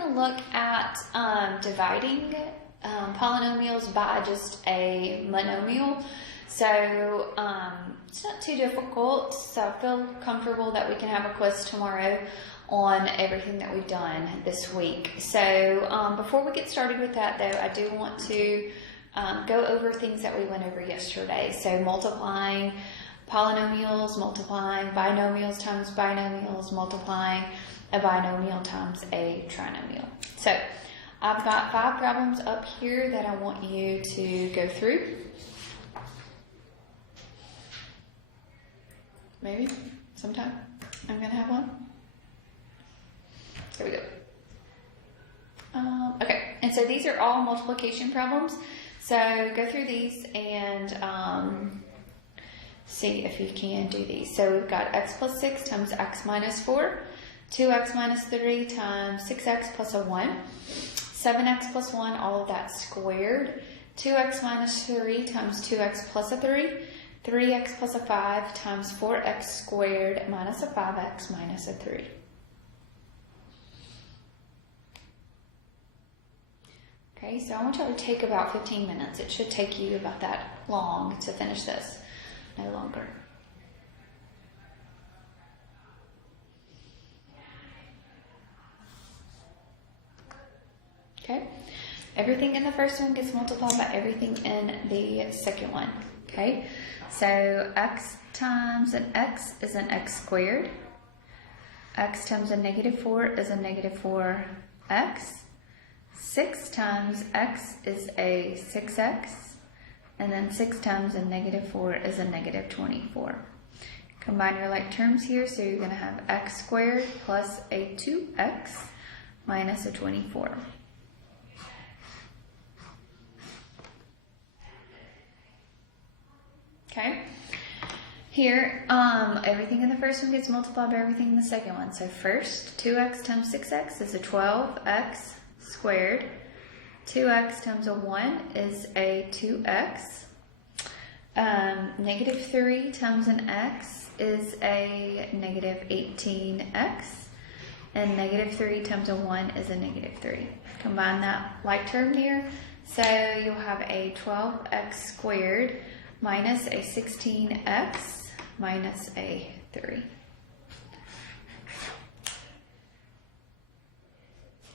going to look at dividing polynomials by just a monomial. So it's not too difficult, so I feel comfortable that we can have a quiz tomorrow on everything that we've done this week. So before we get started with that though, I do want to go over things that we went over yesterday. So multiplying polynomials, multiplying binomials times binomials, multiplying a binomial times a trinomial. So I've got 5 problems up here that I want you to go through. Maybe sometime I'm going to have one. Here we go. Okay, and so these are all multiplication problems. So go through these and see if you can do these. So we've got x plus 6 times x minus 4, 2x minus 3 times 6x plus a 1, 7x plus 1, all of that squared, 2x minus 3 times 2x plus a 3, 3x plus a 5 times 4x squared minus a 5x minus a 3. Okay, so I want you to take about 15 minutes. It should take you about that long to finish this, no longer. Okay, everything in the first one gets multiplied by everything in the second one. Okay, so x times an x is an x squared. X times a negative 4 is a negative 4x. 6 times x is a 6x. And then 6 times a negative 4 is a negative 24. Combine your like terms here, so you're going to have x squared plus a 2x minus a 24. Okay, here everything in the first one gets multiplied by everything in the second one. So first, 2x times 6x is a 12x squared. 2x times a 1 is a 2x. Negative 3 times an x is a negative 18x. And negative 3 times a 1 is a negative 3. Combine that like term there. So you'll have a 12x squared minus a 16x minus a 3.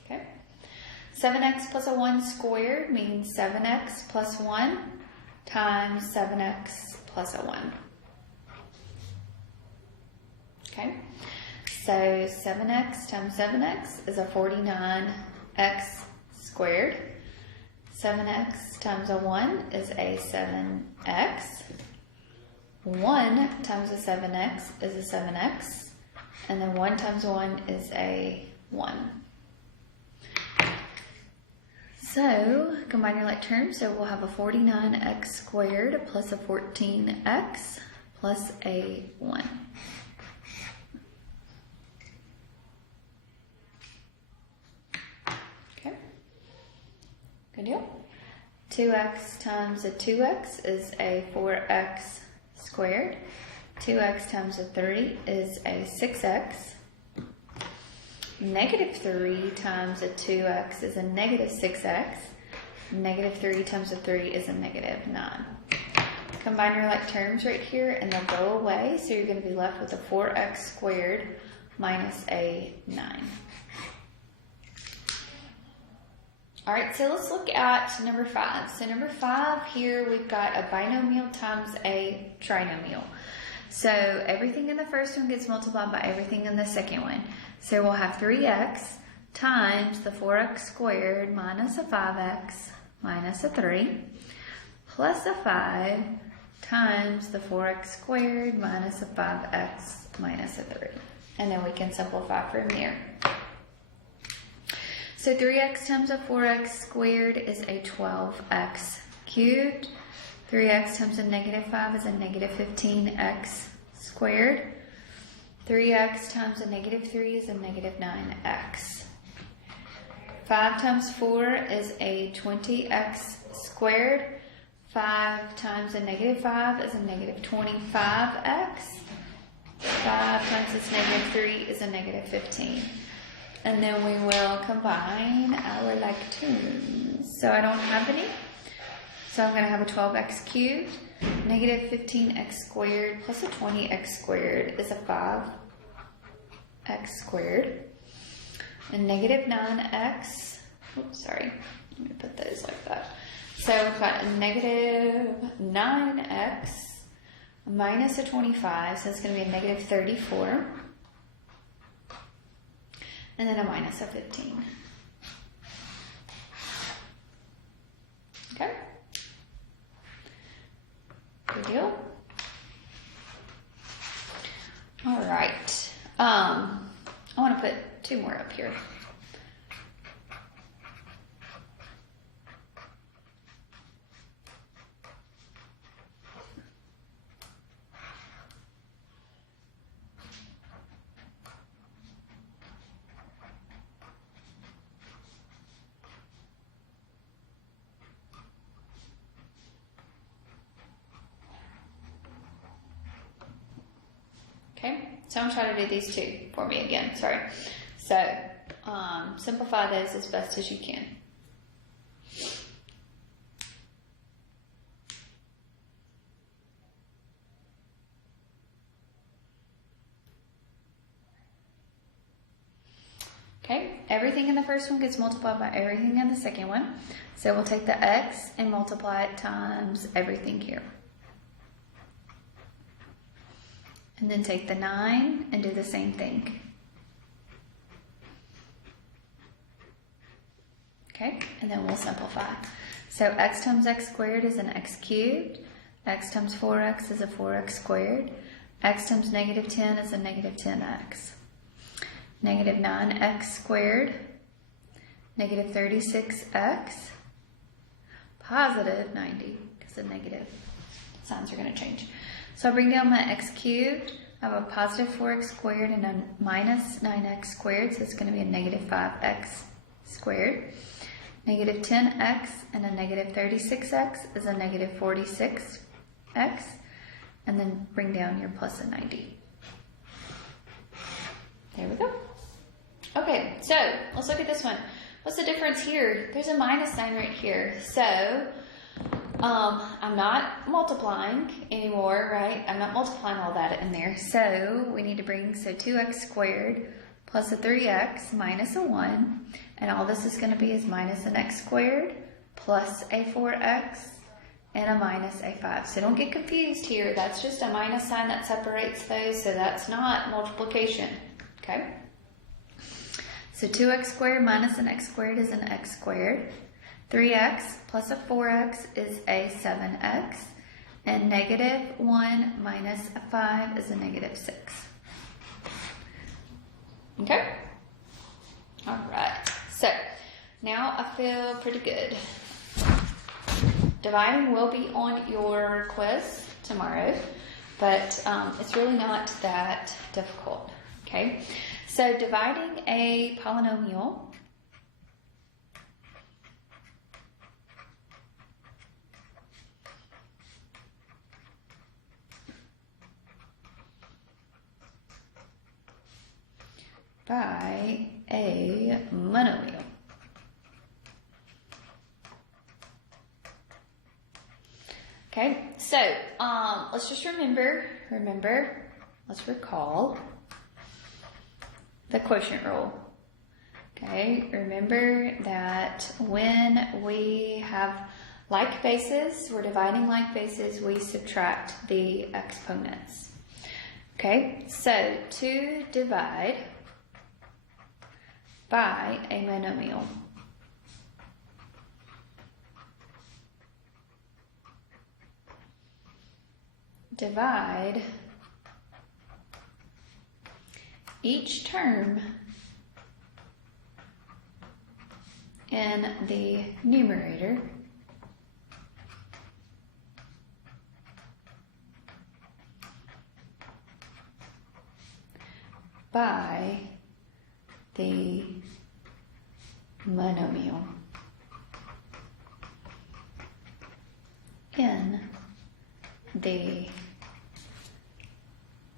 Okay. 7x plus a 1 squared means 7x plus 1 times 7x plus a 1. Okay. So 7x times 7x is a 49x squared. 7x times a 1 is a 7x. 1 times a 7x is a 7x. And then 1 times 1 is a 1. So, combine your like terms. So we'll have a 49x squared plus a 14x plus a 1. Good deal. 2x times a 2x is a 4x squared. 2x times a 3 is a 6x. Negative 3 times a 2x is a negative 6x. Negative 3 times a 3 is a negative 9. Combine your like terms right here and they'll go away. So you're going to be left with a 4x squared minus a 9. Alright, so let's look at number 5. So number 5 here, we've got a binomial times a trinomial. So everything in the first one gets multiplied by everything in the second one. So we'll have 3x times the 4x squared minus a 5x minus a 3 plus a 5 times the 4x squared minus a 5x minus a 3. And then we can simplify from there. So 3x times a 4x squared is a 12x cubed. 3x times a negative 5 is a negative 15x squared. 3x times a negative 3 is a negative 9x. 5 times 4 is a 20x squared. 5 times a negative 5 is a negative 25x. 5 times this negative 3 is a negative 15. and then we will combine our like terms. So I don't have any. So I'm going to have a 12x cubed. Negative 15x squared plus a 20x squared is a 5x squared. And negative 9x, oops, sorry, let me put those like that. So we've got a negative 9x minus a 25, so it's going to be a negative 34. And then a minus a 15. Okay? Good deal. All right. I want to put 2 more up here. Okay, so I'm trying to do these 2 for me again, sorry. So, simplify those as best as you can. Okay, everything in the first one gets multiplied by everything in the second one. So we'll take the x and multiply it times everything here. And then take the 9 and do the same thing. Okay, and then we'll simplify. So x times x squared is an x cubed. X times 4x is a 4x squared. X times negative 10 is a negative 10x. Negative 9x squared. Negative 36x. Positive 90, because the negative signs are going to change. So I bring down my x cubed. I have a positive 4x squared and a minus 9x squared, so it's going to be a negative 5x squared. Negative 10x and a negative 36x is a negative 46x. And then bring down your plus a 90. There we go. Okay, so let's look at this one. What's the difference here? There's a minus sign right here. So I'm not multiplying anymore, right? I'm not multiplying all that in there. So we need to bring, 2x squared plus a 3x minus a 1. And all this is going to be is minus an x squared plus a 4x and a minus a 5. So don't get confused here. That's just a minus sign that separates those. So that's not multiplication, okay? So 2x squared minus an x squared is an x squared. 3x plus a 4x is a 7x. And negative 1 minus a 5 is a negative 6. Okay? All right. So now I feel pretty good. Dividing will be on your quiz tomorrow, but it's really not that difficult. Okay? So dividing a polynomial by a monomial. Okay, so let's just let's recall the quotient rule. Okay, remember that when we have like bases, we're dividing like bases, we subtract the exponents. Okay, so to divide by a monomial. Divide each term in the numerator by the monomial in the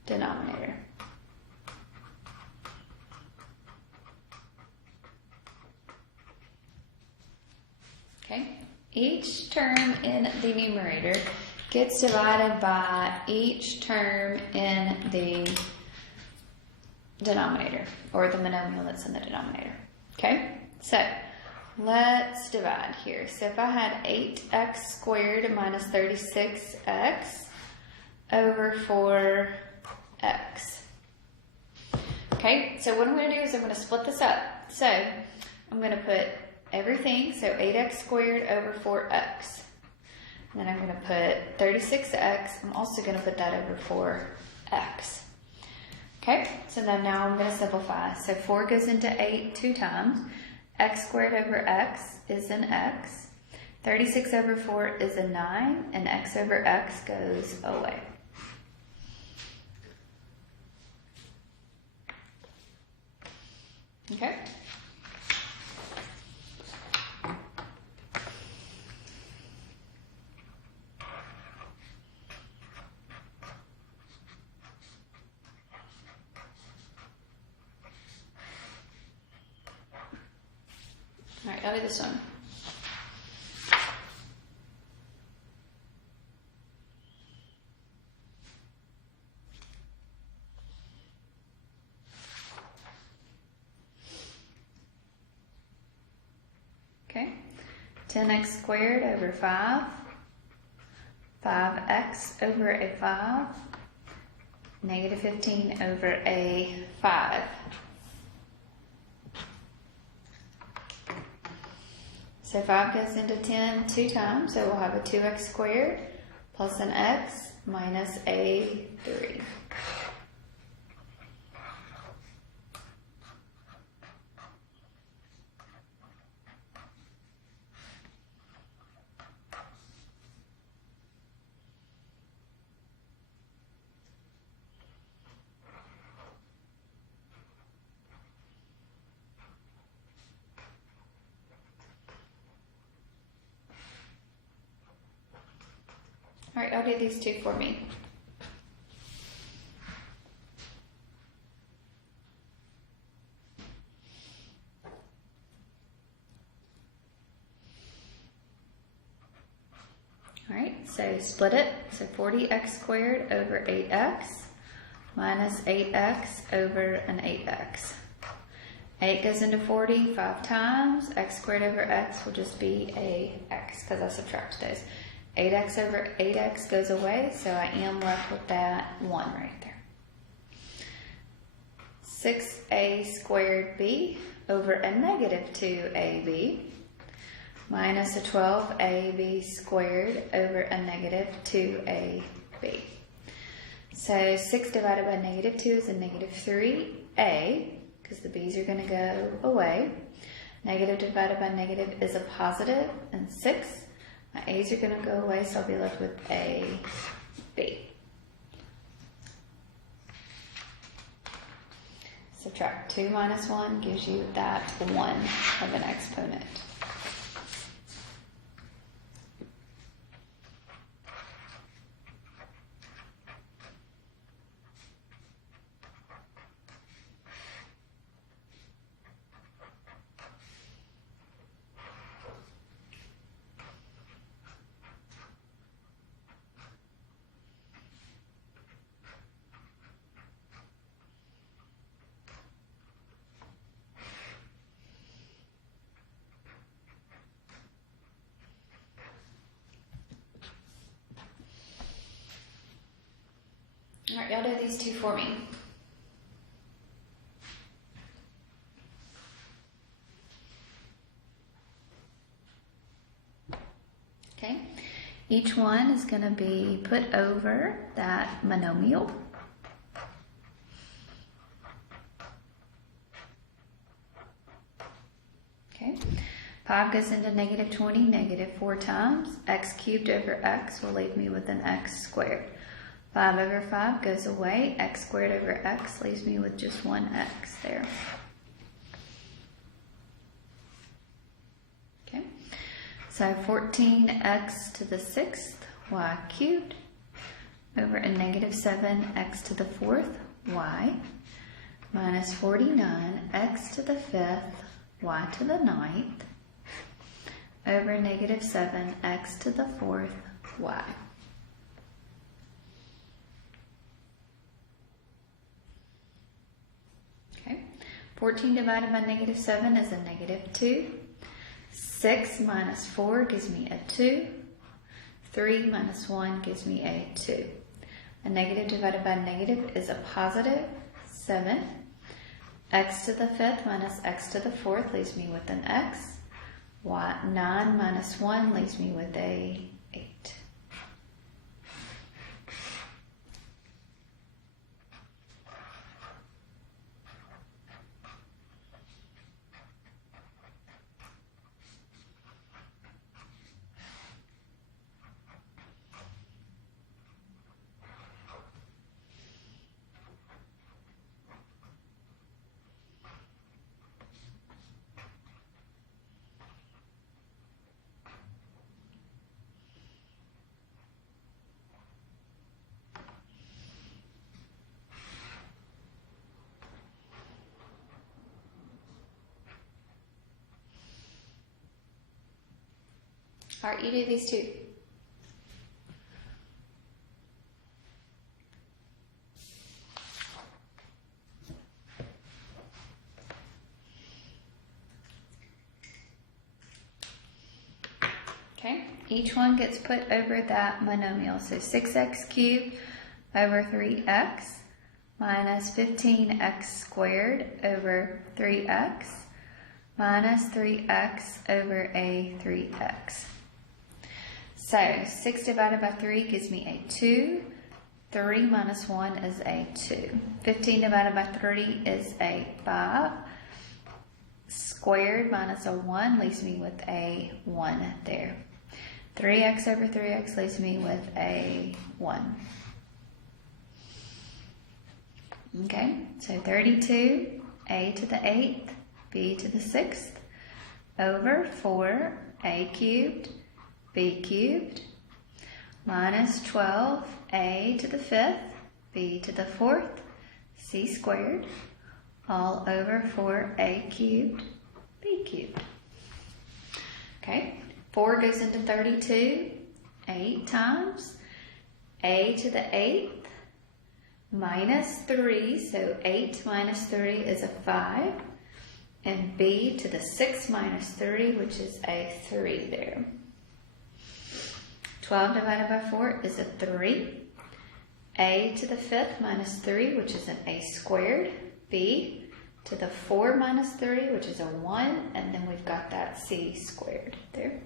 denominator. each term in the numerator gets divided by each term in the denominator, or the monomial that's in the denominator. Okay, so let's divide here. So if I had 8x squared minus 36x over 4x. Okay, so what I'm going to do is I'm going to split this up. So I'm going to put everything, so 8x squared over 4x. And then I'm going to put 36x. I'm also going to put that over 4x. Okay, so then now I'm going to simplify. So 4 goes into 8 2 times. X squared over x is an x. 36 over 4 is a 9. And x over x goes away. Okay. All right, I'll do this one. Okay, 10x squared over 5, 5x over a 5, negative 15 over a 5. So 5 goes into 10 2 times, so we'll have a 2x squared plus an x minus a 3. All right, I'll do these two for me. All right, so split it. So 40x squared over 8x minus 8x over an 8x. 8 goes into 40 5 times. X squared over x will just be a x because I subtract those. 8x over 8x goes away, so I am left with that 1 right there. 6a squared b over a negative 2ab minus a 12ab squared over a negative 2ab. So 6 divided by negative 2 is a negative 3a, because the b's are going to go away. Negative divided by negative is a positive, and 6. My a's are going to go away, so I'll be left with a b. Subtract 2 minus 1 gives you that 1 of an exponent. All right, y'all do these two for me. Okay, each one is going to be put over that monomial. Okay, 5 goes into negative 20, negative 4 times. X cubed over x will leave me with an x squared. 5 over 5 goes away. X squared over x leaves me with just one x there. Okay, so 14x to the 6th y cubed over a negative 7x to the 4th y minus 49x to the 5th y to the 9th over negative 7 x to the 4th y. Okay, 14 divided by negative 7 is a negative 2. 6 minus 4 gives me a 2. 3 minus 1 gives me a 2. A negative divided by negative is a positive 7. X to the 5th minus x to the 4th leaves me with an x. 9 minus 1 leaves me with a 8. All right, you do these two. Okay, each one gets put over that monomial. So 6x cubed over 3x minus 15x squared over 3x minus 3x over a 3x. So 6 divided by 3 gives me a 2. 3 minus 1 is a 2. 15 divided by 3 is a 5. Squared minus a 1 leaves me with a 1 there. 3x over 3x leaves me with a 1. Okay, so 32, a to the 8th, b to the 6th, over 4, a cubed, b cubed, minus 12, a to the 5th, b to the 4th, c squared, all over 4a cubed, b cubed. Okay, 4 goes into 32, 8 times, a to the 8th, minus 3, so 8 minus 3 is a 5, and b to the 6th minus 3, which is a 3 there. 12 divided by 4 is a 3. A to the 5th minus 3, which is an a squared. B to the 4 minus 3, which is a 1. And then we've got that c squared there.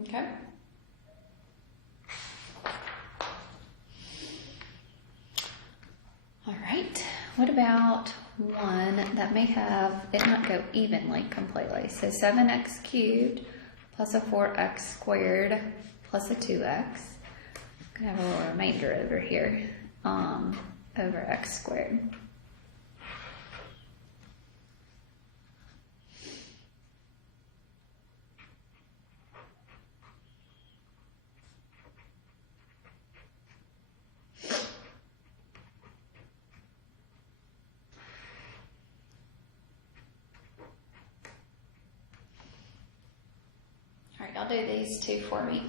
Okay. All right. What about one that may have, it not go evenly completely. So 7x cubed plus a 4x squared plus a 2x. I'm going to have a little remainder over here over x squared. I'll do these two for me.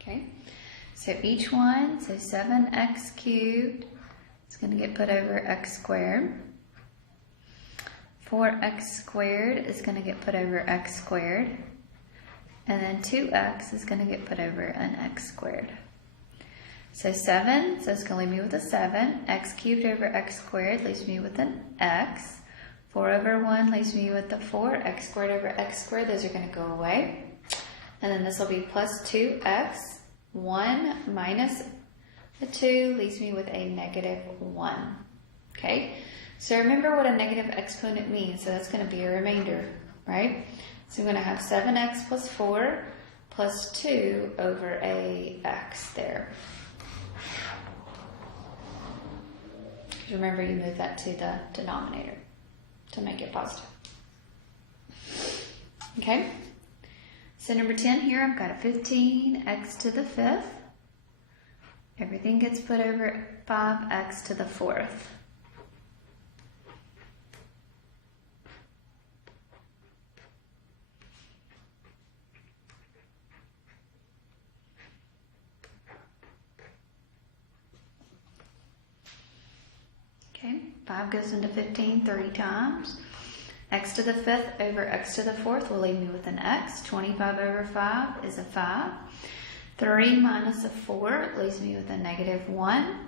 Okay, so each one, so 7x cubed is going to get put over x squared. 4x squared is going to get put over x squared. And then 2x is going to get put over an x squared. So 7, so it's going to leave me with a 7. X cubed over x squared leaves me with an x. 4 over 1 leaves me with the 4. X squared over x squared, those are going to go away. And then this will be plus 2x. 1 minus a 2 leaves me with a negative 1. Okay? So remember what a negative exponent means. So that's going to be a remainder, right? So I'm going to have 7x plus 4 plus 2 over a x there. Because remember, you move that to the denominator to make it positive. Okay? So number 10 here, I've got a 15x to the 5th. Everything gets put over 5x to the 4th. Okay, 5 goes into 15 3 times. X to the 5th over x to the 4th will leave me with an x. 25 over 5 is a 5. 3 minus a 4 leaves me with a negative 1.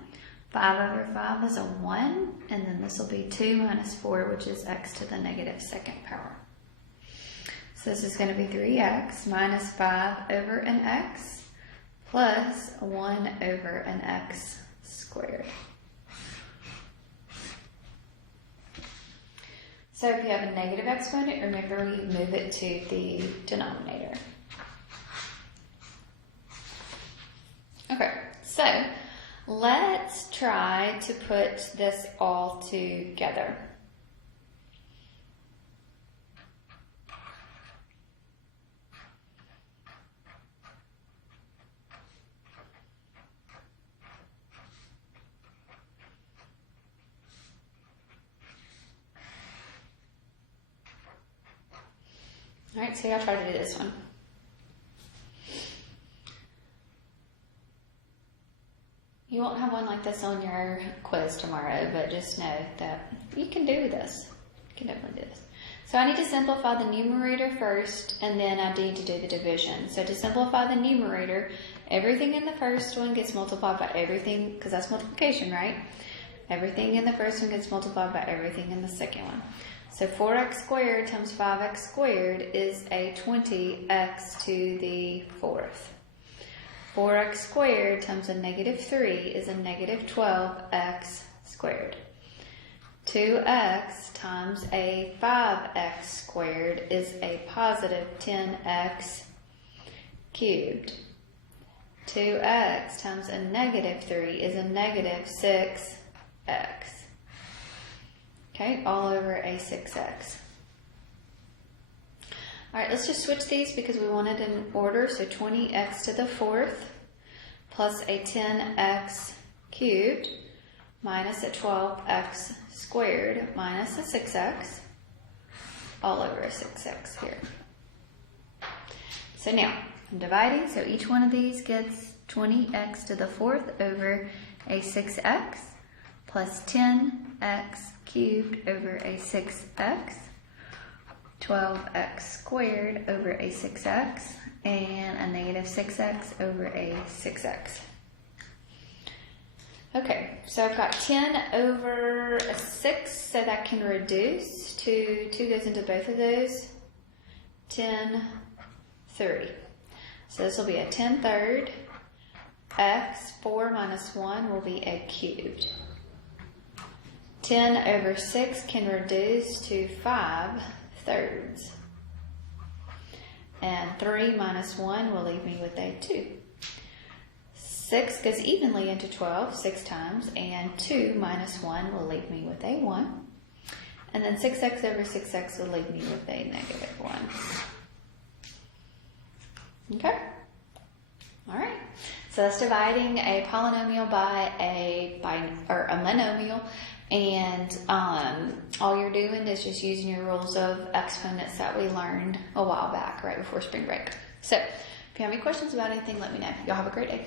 5 over 5 is a 1. And then this will be 2 minus 4, which is x to the negative 2nd power. So this is going to be 3x minus 5 over an x plus 1 over an x squared. So if you have a negative exponent, remember you move it to the denominator. Okay, so let's try to put this all together. All right, so I'll try to do this one. You won't have one like this on your quiz tomorrow, but just know that you can do this. You can definitely do this. So I need to simplify the numerator first, and then I need to do the division. So to simplify the numerator, everything in the first one gets multiplied by everything, because that's multiplication, right? Everything in the first one gets multiplied by everything in the second one. So 4x squared times 5x squared is a 20x to the 4th. 4x squared times a negative 3 is a negative 12x squared. 2x times a 5x squared is a positive 10x cubed. 2x times a negative 3 is a negative 6x. Okay, all over a 6x. All right, let's just switch these because we want it in order. So 20x to the 4th plus a 10x cubed minus a 12x squared minus a 6x all over a 6x here. So now I'm dividing, so each one of these gets 20x to the 4th over a 6x plus 10x cubed over a 6x, 12x squared over a 6x, and a negative 6x over a 6x. Okay, so I've got 10 over a 6, so that can reduce to 2 goes into both of those, 10, 3. So this will be a 10 third, x, 4 minus 1 will be a cubed. 10 over 6 can reduce to 5 thirds. And 3 minus 1 will leave me with a 2. 6 goes evenly into 12 6 times, and 2 minus 1 will leave me with a 1. And then 6x over 6x will leave me with a negative 1. Okay? All right. So that's dividing a polynomial by a monomial. And all you're doing is just using your rules of exponents that we learned a while back, right before spring break. So if you have any questions about anything, let me know. Y'all have a great day.